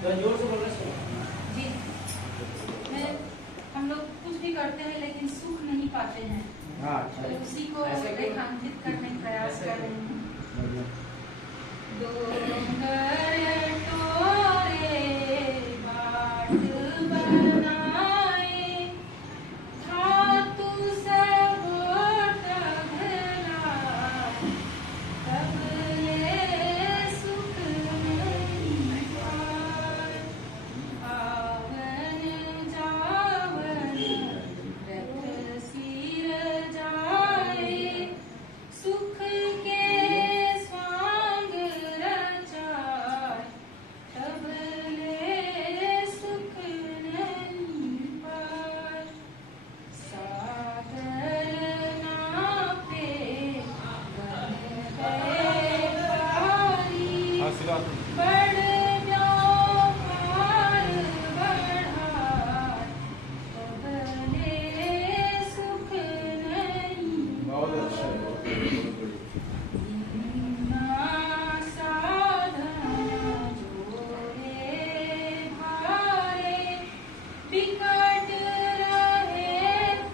जोर से बोलना शुरू। जी, हम लोग कुछ भी करते हैं लेकिन सुख नहीं पाते हैं। हाँ, तो उसी को रेखांकित करने का प्रयास कर रहे हैं। डोंगर टोरे बाट बनाए, धातु सब टघला, तब ले सुख नहीं पाए। आवन जावन रख सिर जाए, सुख के स्वांग रचाए, तब ले सुख नहीं पाए। सागर नापे वन गए भारी, बड़ व्यापार बढ़ाए, तब ले सुख नहीं इन्ना साधन जोड़े भारे, बिकट रहे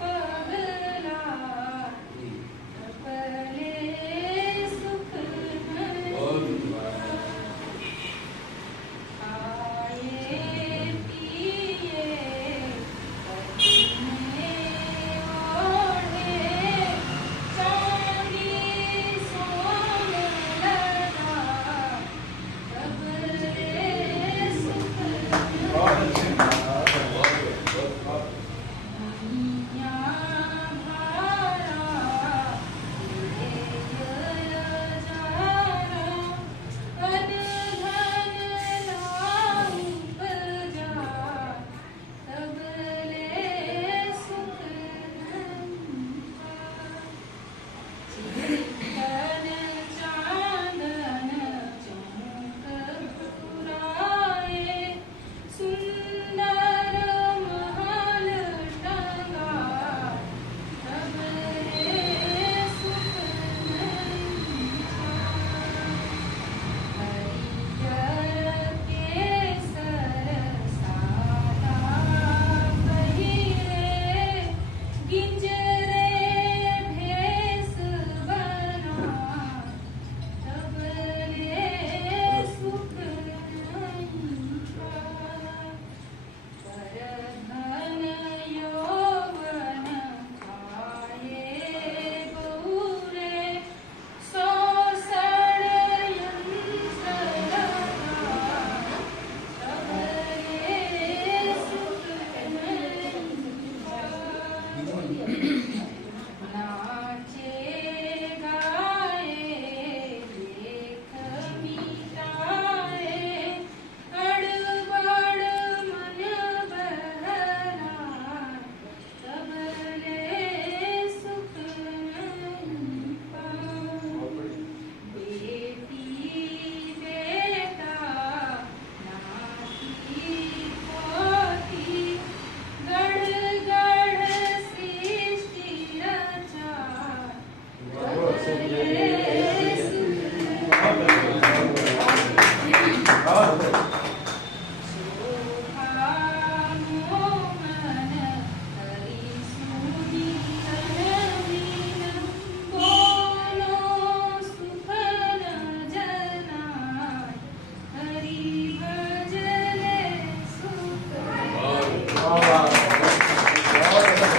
पगला, तब ले सुख नहीं खाए पिए पहने ओढ़े, चांदी सोन लगा, तब ले सुख दुनिया भारा ले जाना, अन धन लाऊं बजा, तब ले सुख नहीं पाए। चिंतन चांदन चौक पुराए, सुंदर महल टंगा, तब ले सुख नहीं पाए। हरियर केसर सादा पहिरे, गिंजरे भेष बनाए, तब ले सुख नहीं पाए। परधन यौवन खाए बहुरे, सौ षड्यंत्र लगाए, तब ले सुख नहीं पाए। नाचे गाए लेख मिटाए, अड़बड़ मन बहलाए, तब ले सुख नहीं पाए। बेटी बेटा नाती पोती, गढ़ गढ़ सृष्टि रचाए, तब ले सुख शोभा मोहन हरि सुनि तनमीन, बोलो सुख न जनाए, हरि भजले सुख।